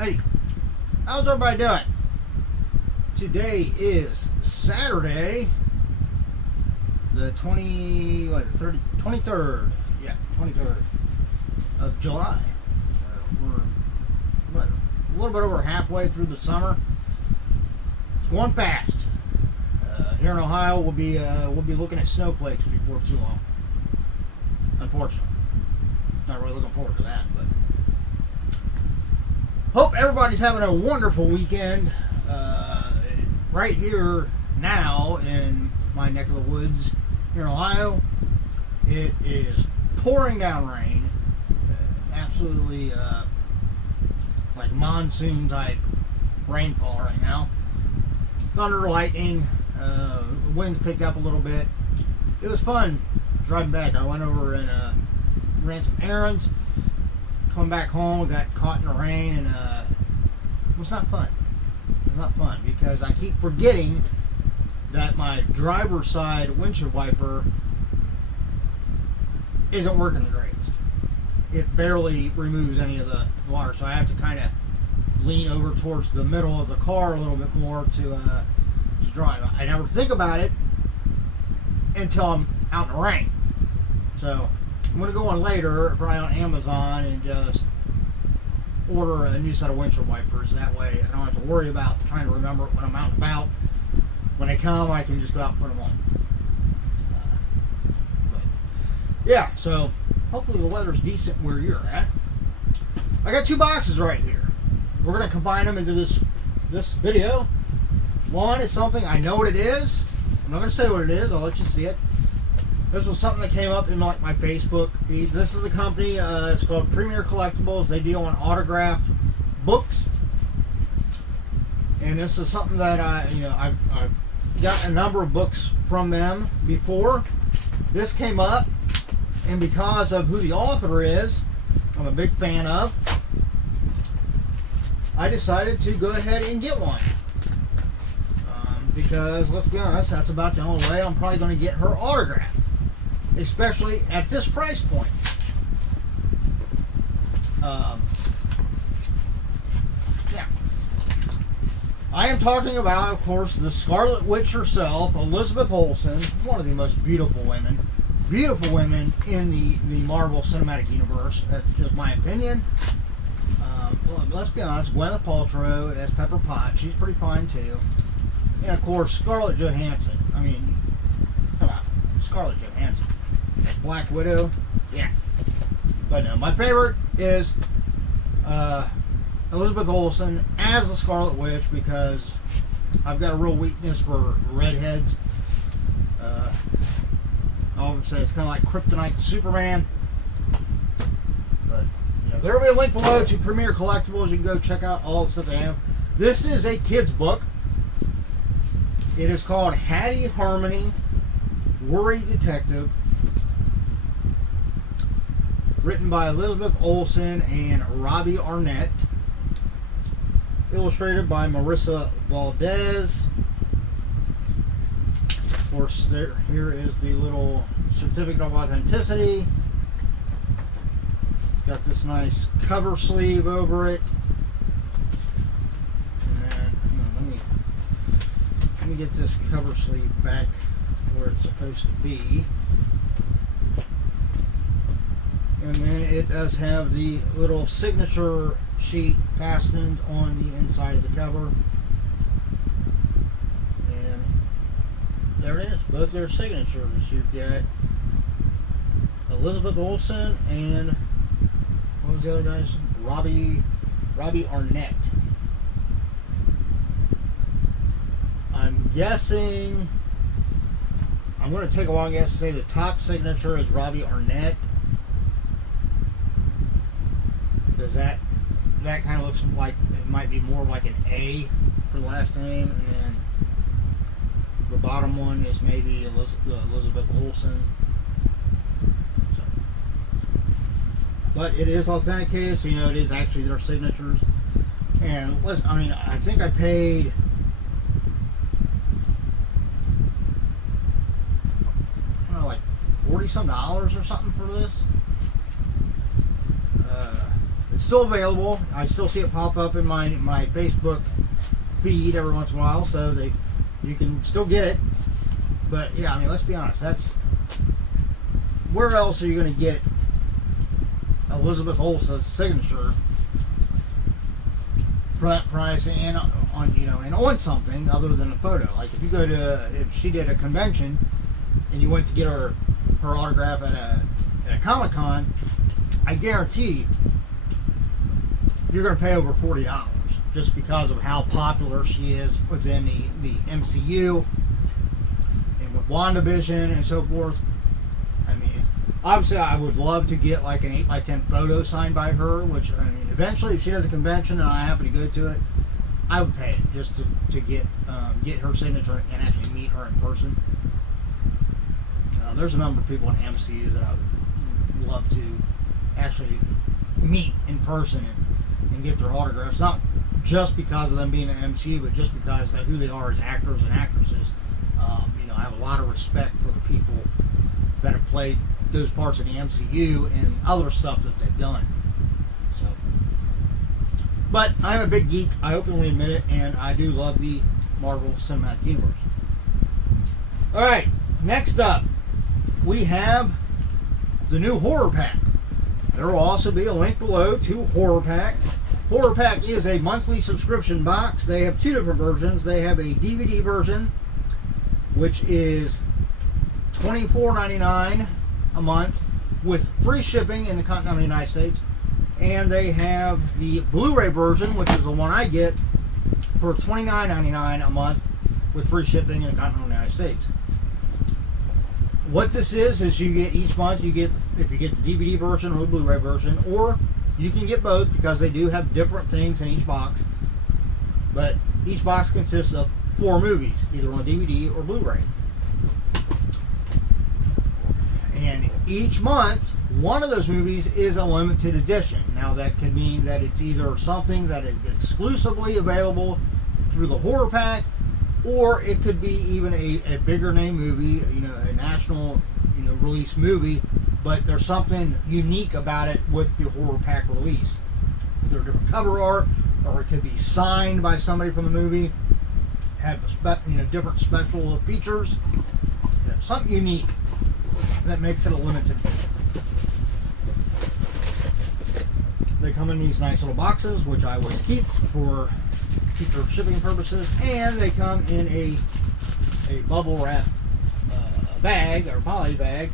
Hey, how's everybody doing? Today is Saturday, the 23rd. Yeah, 23rd of July. We're a little bit over halfway through the summer. It's going fast. Here in Ohio, we'll be looking at snowflakes before too long. Unfortunately, not really looking forward to that, but hope everybody's having a wonderful weekend. Right here now in my neck of the woods here in Ohio, it is pouring down rain. Absolutely like monsoon type rainfall right now. Thunder, lightning, the winds picked up a little bit. It was fun driving back. I went over and ran some errands. Coming back home, got caught in the rain, and it was not fun. It's not fun because I keep forgetting that my driver's side windshield wiper isn't working the greatest. It barely removes any of the water, so I have to kind of lean over towards the middle of the car a little bit more to drive. I never think about it until I'm out in the rain. So I'm going to go on later, probably on Amazon, and just order a new set of windshield wipers. That way I don't have to worry about trying to remember it when I'm out and about. When they come, I can just go out and put them on. But yeah, so hopefully the weather's decent where you're at. I got two boxes right here. We're going to combine them into this video. One is something I know what it is. I'm not going to say what it is. I'll let you see it. This was something that came up in my Facebook feed. This is a company, it's called Premiere Collectibles. They deal on autographed books. And this is something that I've got a number of books from them before. This came up, and because of who the author is, I'm a big fan of, I decided to go ahead and get one. Because, let's be honest, that's about the only way I'm probably going to get her autograph. Especially at this price point. Yeah. I am talking about, of course, the Scarlet Witch herself, Elizabeth Olsen, one of the most beautiful women in the Marvel Cinematic Universe. That's just my opinion. Well, let's be honest, Gwyneth Paltrow as Pepper Potts, she's pretty fine too. And of course, Scarlett Johansson. I mean, come on, Scarlett Johansson. Black Widow, yeah. But no, my favorite is Elizabeth Olsen as the Scarlet Witch because I've got a real weakness for redheads. I would say it's kind of like Kryptonite to Superman. But there will be a link below to Premiere Collectibles. You can go check out all the stuff they have. This is a kid's book. It is called Hattie Harmony, Worry Detective. Written by Elizabeth Olsen and Robbie Arnett. Illustrated by Marissa Valdez. Of course, here is the little certificate of authenticity. Got this nice cover sleeve over it. And let me get this cover sleeve back where it's supposed to be. And then it does have the little signature sheet fastened on the inside of the cover. And there it is, both their signatures. You've got Elizabeth Olsen and what was the other guy's? Robbie Arnett. I'm guessing, I'm going to take a long guess to say the top signature is Robbie Arnett. Because that kind of looks like it might be more like an A for the last name, and then the bottom one is maybe Elizabeth Olsen. So, but it is authenticated, so it is actually their signatures. And I think I paid like $40 some or something for this. it's still available. I still see it pop up in my Facebook feed every once in a while, so you can still get it. But yeah, I mean, let's be honest. That's where else are you going to get Elizabeth Olsen's signature, price, and on and on something other than a photo? Like if you go to, if she did a convention and you went to get her autograph at a Comic-Con, I guarantee you're going to pay over $40 just because of how popular she is within the MCU and with WandaVision and so forth. I mean, obviously I would love to get like an 8x10 photo signed by her, which, I mean, eventually if she does a convention and I happen to go to it, I would pay it just to get her signature and actually meet her in person. There's a number of people in the MCU that I would love to actually meet in person and get their autographs, not just because of them being in the MCU, but just because of who they are as actors and actresses. I have a lot of respect for the people that have played those parts in the MCU and other stuff that they've done. So, but I'm a big geek, I openly admit it, and I do love the Marvel Cinematic Universe. Alright, next up, we have the new Horrorpack. There will also be a link below to Horrorpack. Horrorpack is a monthly subscription box. They have two different versions. They have a DVD version, which is $24.99 a month with free shipping in the continental United States. And they have the Blu-ray version, which is the one I get, for $29.99 a month with free shipping in the continental United States. What this is you get each month, you get, if you get the DVD version or the Blu-ray version, or you can get both because they do have different things in each box. But each box consists of 4 movies, either on DVD or Blu-ray. And each month, one of those movies is a limited edition. Now that can mean that it's either something that is exclusively available through the Horrorpack, or it could be even a bigger name movie, a national, release movie, but there's something unique about it with the Horrorpack release. Either different cover art, or it could be signed by somebody from the movie, have different special features, something unique that makes it a limited edition. They come in these nice little boxes, which I always keep for future shipping purposes, and they come in a bubble wrap bag, or poly bag,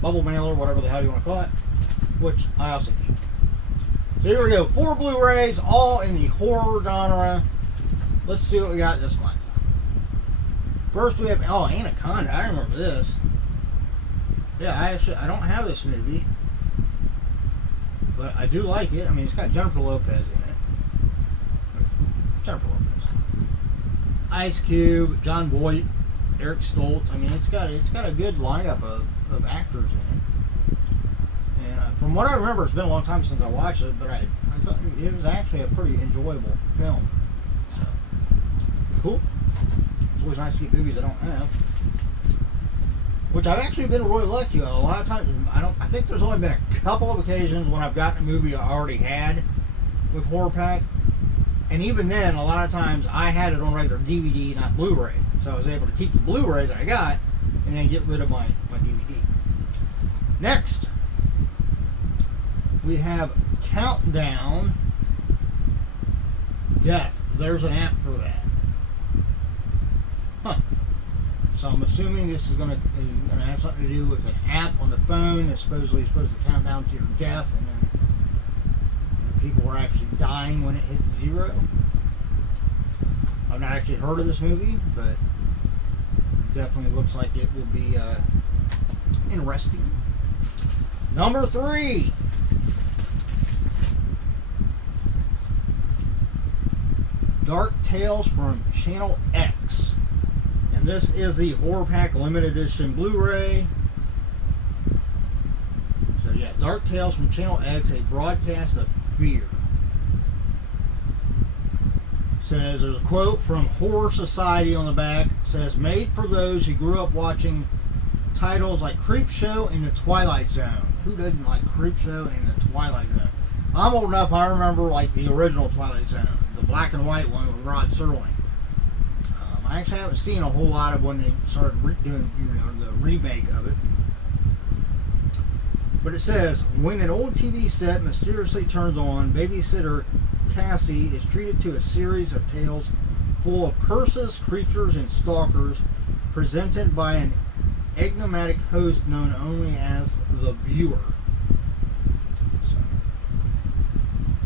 bubble mailer, whatever the hell you want to call it, which I also keep. So here we go, 4 Blu-rays, all in the horror genre. Let's see what we got this month. First we have, Anaconda. I remember this. Yeah, I don't have this movie, but I do like it. I mean, it's got Jennifer Lopez in it. Jennifer Lopez, Ice Cube, John Boyd, Eric Stoltz. I mean, it's got a good lineup of actors in it. And from what I remember, it's been a long time since I watched it, but I thought it was actually a pretty enjoyable film. So cool. It's always nice to get movies I don't have, which I've actually been really lucky on. A lot of times, I think there's only been a couple of occasions when I've gotten a movie I already had with Horrorpack. And even then, a lot of times I had it on regular DVD, not Blu-ray. So I was able to keep the Blu-ray that I got and then get rid of my DVD. Next, we have Countdown Death. There's an app for that. Huh. So I'm assuming this is going to have something to do with an app on the phone that's supposedly supposed to count down to your death, and then people are actually dying when it hits 0. I've not actually heard of this movie, but definitely looks like it will be interesting. Number 3. Dark Tales from Channel X. And this is the Horrorpack Limited Edition Blu-ray. So yeah, Dark Tales from Channel X, a broadcast of fear. Says there's a quote from Horror Society on the back. Says, made for those who grew up watching titles like Creepshow and The Twilight Zone. Who doesn't like Creepshow and The Twilight Zone? I'm old enough, I remember like the original Twilight Zone, the black and white one with Rod Serling. I actually haven't seen a whole lot of when they started doing, the remake of it. But it says, when an old TV set mysteriously turns on, babysitter Cassie is treated to a series of tales full of curses, creatures, and stalkers, presented by an enigmatic host known only as the viewer. So,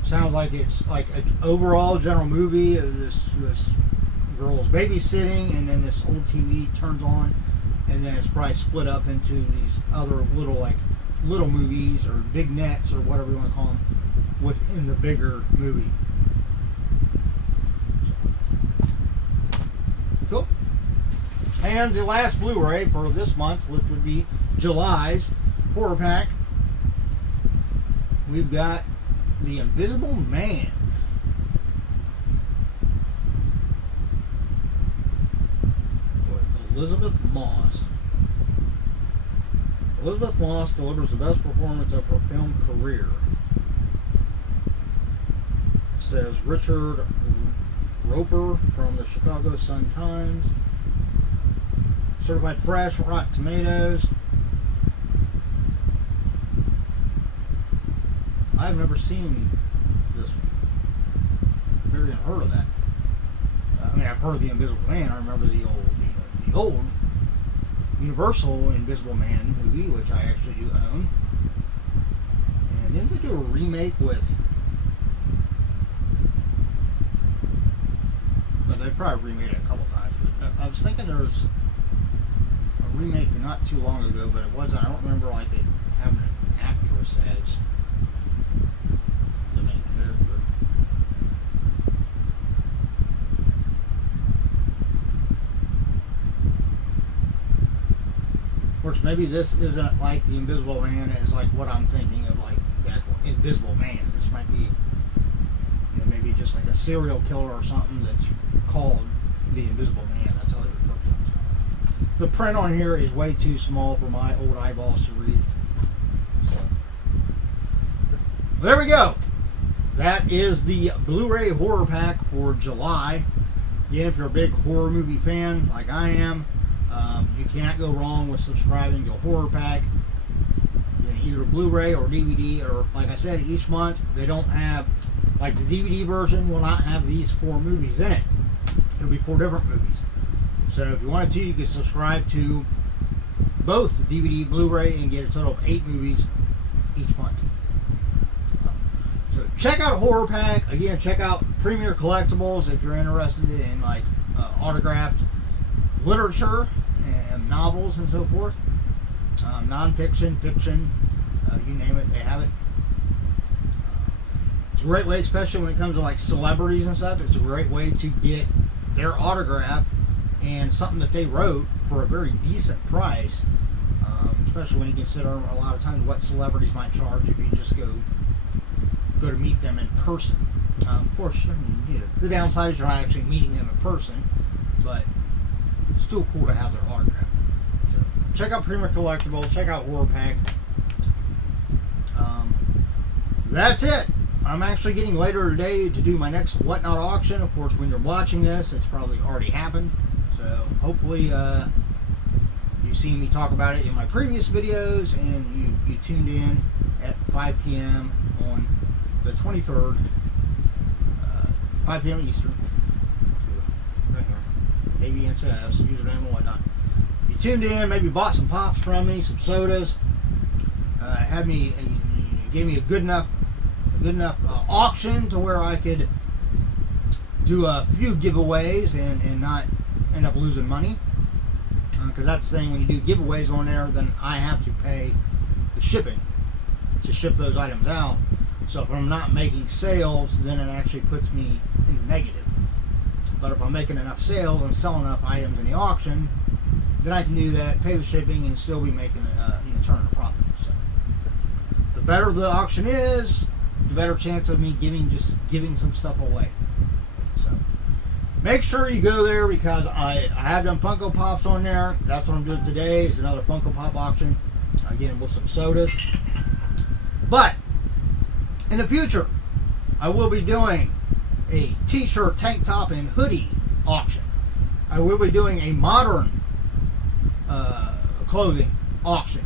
sounds like it's like an overall general movie of this girl's babysitting, and then this old TV turns on, and then it's probably split up into these other little movies or big nets or whatever you want to call them within the bigger movie. Cool. And the last Blu-ray for this month, which would be July's horror pack, we've got The Invisible Man. With Elizabeth Moss. Elizabeth Moss delivers the best performance of her film career. Says Richard Roper from the Chicago Sun-Times. Certified fresh, Rotten Tomatoes. I've never seen this one. Never even heard of that. I mean, I've heard of The Invisible Man. I remember the old Universal Invisible Man movie, which I actually do own. And didn't they do a remake with? Well, they probably remade it a couple times. But I was thinking there was a remake not too long ago, but it wasn't. I don't remember like it having an actress as the main character. Of course, maybe this isn't like The Invisible Man as like what I'm thinking of, like that Invisible Man. This might be, maybe just like a serial killer or something that's called The Invisible Man. That's how they refer to it. The print on here is way too small for my old eyeballs to read. So, there we go. That is the Blu-ray horror pack for July. Again, if you're a big horror movie fan like I am, you can't go wrong with subscribing to a horror pack. Either Blu-ray or DVD, or like I said, each month they don't have, like the DVD version will not have these 4 movies in it. It'll be 4 different movies. So if you wanted to, you could subscribe to both the DVD, Blu-ray, and get a total of 8 movies each month. So check out Horror Pack. Again, check out Premiere Collectibles if you're interested in like autographed literature and novels and so forth. Non-fiction, fiction, you name it, they have it. It's a great way, especially when it comes to like celebrities and stuff. It's a great way to get their autograph and something that they wrote for a very decent price. Especially when you consider a lot of times what celebrities might charge if you just go to meet them in person. Of course, the downside is you're not actually meeting them in person, but it's still cool to have their autograph. So check out Premiere Collectibles. Check out Horror Pack. That's it. I'm actually getting later today to do my next Whatnot auction. Of course, when you're watching this, it's probably already happened. So hopefully you've seen me talk about it in my previous videos, and you tuned in at 5 p.m. on the 23rd, 5 p.m. Eastern. Right here. ABNSS, username and whatnot. You tuned in, maybe bought some pops from me, some sodas, gave me a good enough auction to where I could do a few giveaways and not end up losing money. Because that's the thing, when you do giveaways on there, then I have to pay the shipping to ship those items out. So if I'm not making sales, then it actually puts me in the negative. But if I'm making enough sales and selling enough items in the auction, then I can do that, pay the shipping, and still be making turn a profit. So the better the auction is, the better chance of me giving some stuff away. So make sure you go there, because I have done Funko Pops on there. That's what I'm doing today, is another Funko Pop auction, again with some sodas. But In the future, I will be doing a t-shirt, tank top, and hoodie auction. I will be doing a modern clothing auction,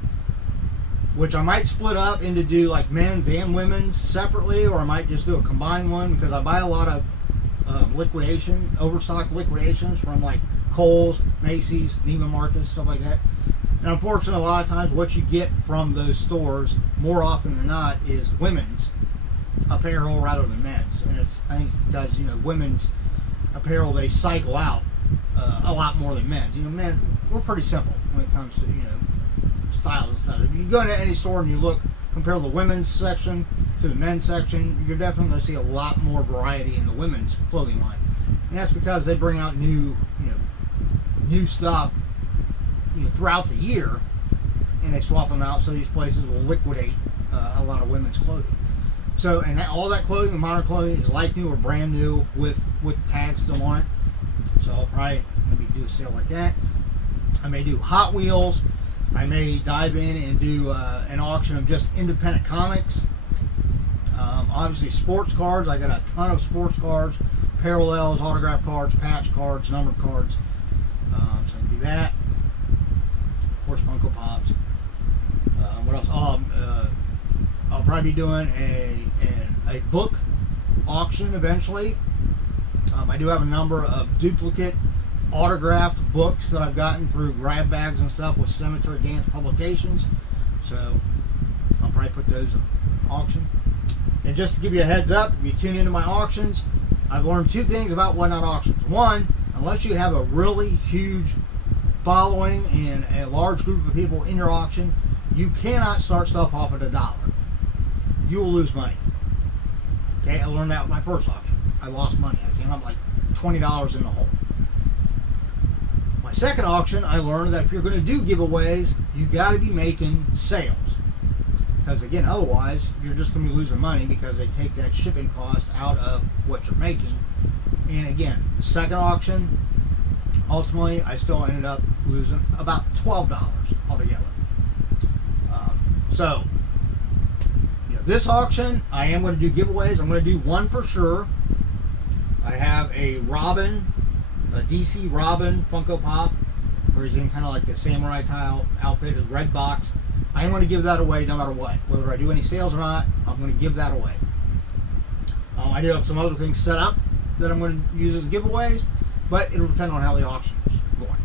which I might split up into do like men's and women's separately, or I might just do a combined one, because I buy a lot of overstock liquidations from like Kohl's, Macy's, Neiman Marcus, stuff like that. And unfortunately, a lot of times what you get from those stores, more often than not, is women's apparel rather than men's. And it's, I think, because, you know, women's apparel, they cycle out a lot more than men's. You know, men, we're pretty simple when it comes to, you know, styles and stuff. If you go into any store and you look, compare the women's section to the men's section, you're definitely going to see a lot more variety in the women's clothing line. And that's because they bring out new stuff, you know, throughout the year, and they swap them out, so these places will liquidate a lot of women's clothing. So, and all that clothing, the modern clothing, is like new or brand new with tags still on it. So I'll probably maybe do a sale like that. I may do Hot Wheels. I may dive in and do an auction of just independent comics. Obviously sports cards. I got a ton of sports cards, parallels, autograph cards, patch cards, numbered cards. So I can do that. Of course, Funko Pops. What else? I'll probably be doing a book auction eventually. I do have a number of duplicate autographed books that I've gotten through grab bags and stuff with Cemetery Dance Publications. So I'll probably put those in auction. And just to give you a heads up, if you tune into my auctions, I've learned two things about Whatnot auctions. One, unless you have a really huge following and a large group of people in your auction, you cannot start stuff off at $1. You will lose money. Okay, I learned that with my first auction. I lost money. I came up like $20 in the hole. My second auction, I learned that if you're going to do giveaways, you got to be making sales. Because again, otherwise, you're just going to be losing money because they take that shipping cost out of what you're making. And again, the second auction, ultimately, I still ended up losing about $12 altogether. So, you know, this auction, I am going to do giveaways. I'm going to do one for sure. I have a Robin, a DC Robin Funko Pop, where he's in kind of like the samurai style outfit, a red box. I am going to give that away no matter what. Whether I do any sales or not, I'm going to give that away. I do have some other things set up that I'm going to use as giveaways, but it'll depend on how the auction is going.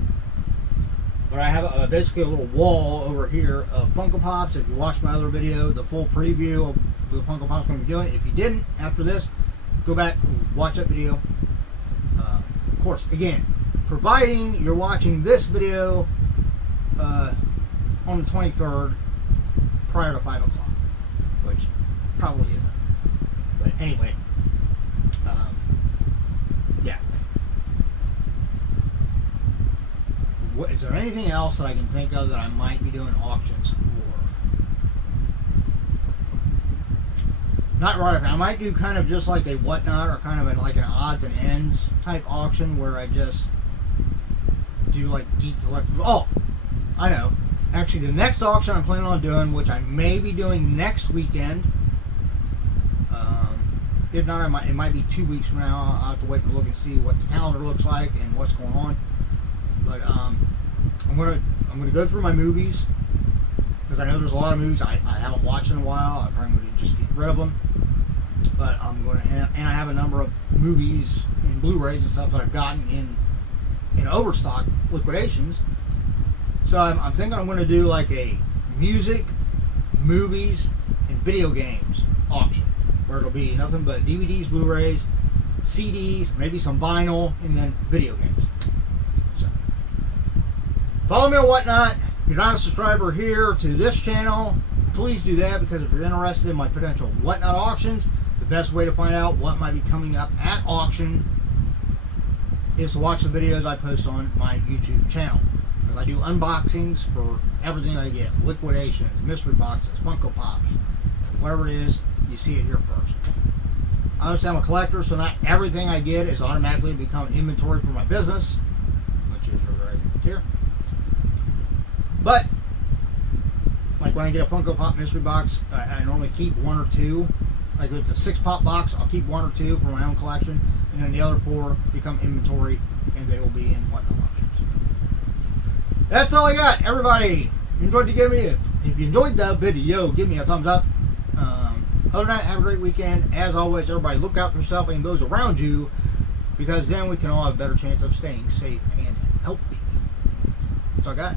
But I have basically a little wall over here of Funko Pops. If you watched my other video, the full preview of the Funko Pops I'm going to be doing. If you didn't, after this, go back and watch that video. Of course, again, providing you're watching this video on the 23rd prior to 5 o'clock, which probably isn't. But anyway, yeah. Is there anything else that I can think of that I might be doing auctions for? Not right now. I might do kind of just like a Whatnot, or kind of like an odds and ends type auction where I just do like geek collectibles. Oh, I know. Actually, the next auction I'm planning on doing, which I may be doing next weekend. If not, it might be 2 weeks from now. I'll have to wait and look and see what the calendar looks like and what's going on. But I'm gonna go through my movies, because I know there's a lot of movies I haven't watched in a while. I'm probably going to just get rid of them. But I'm going to, and I have a number of movies and Blu-rays and stuff that I've gotten in overstock liquidations. So I'm thinking I'm going to do like a music, movies, and video games auction, where it'll be nothing but DVDs, Blu-rays, CDs, maybe some vinyl, and then video games. So follow me on Whatnot. If you're not a subscriber here to this channel, please do that, because if you're interested in my potential Whatnot auctions, the best way to find out what might be coming up at auction is to watch the videos I post on my YouTube channel. Because I do unboxings for everything I get, liquidations, mystery boxes, Funko Pops, whatever it is, you see it here first. I understand I'm a collector, so not everything I get is automatically become inventory for my business, which is right here. But like when I get a Funko Pop mystery box, I normally keep one or two Like if it's a 6-pop box, I'll keep 1 or 2 for my own collection, and then the other 4 become inventory, and they will be in whatnot auctions. That's all I got, everybody. If you enjoyed the video, give me a thumbs up. Other than that, have a great weekend. As always, everybody, look out for yourself and those around you, because then we can all have a better chance of staying safe and healthy. That's all I got.